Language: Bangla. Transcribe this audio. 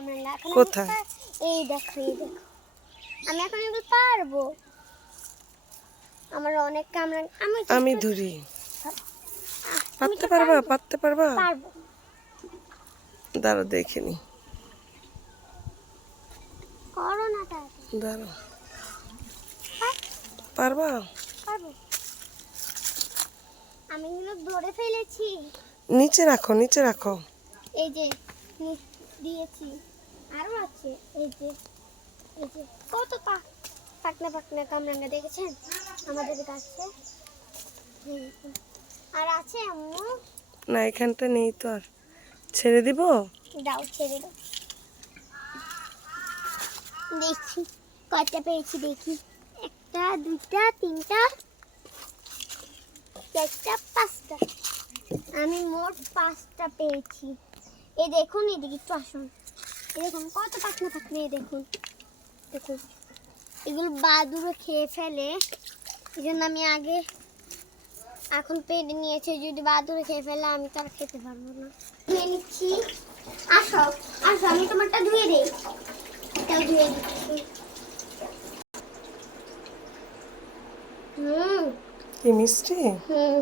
কামরাঙ্গা এখন কোথায়? এই দেখো এই দেখো আমি এখন এগুলো পারবো আমার অনেক কামরাঙ্গা আমি ধরি তুমি পারতে তো পারবা পারতে পারবা পারবো দাঁড়া দেখিনি করো না তাড়াতাড়ি দাঁড়া পারবা পারবো আমি এগুলো ধরে ফেলেছি নিচে রাখো নিচে রাখো এই যে দিয়েছি আরো আছে এই যে কত পাকনা পাকনা কামরাঙ্গা দেখেছেন আমাদের কাছে আর আছে আম্মু না এখানটা নেই তো আর ছেড়ে দিব দাও ছেড়ে দাও দেখি কয়টা পেয়েছি দেখি একটা দুইটা তিনটা চারটা পাঁচটা আমি মোট 5টা পেয়েছি এই দেখুন এদিকে একটু আসুন এই দেখুন কত পাকনা পাকনা এই দেখুন দেখুন এগুলো বাদুড়ে খেয়ে ফেলে এই জন্য আমি আগে এখন পেটে নিয়েছে যদি বাদুড়ে খেয়ে ফেলে আমি তো আর খেতে পারবো না ধুয়ে নিচ্ছি আসো আসো আমি তোমারটা ধুয়ে দেই এটাও ধুয়ে দিচ্ছি কি মিষ্টি হুম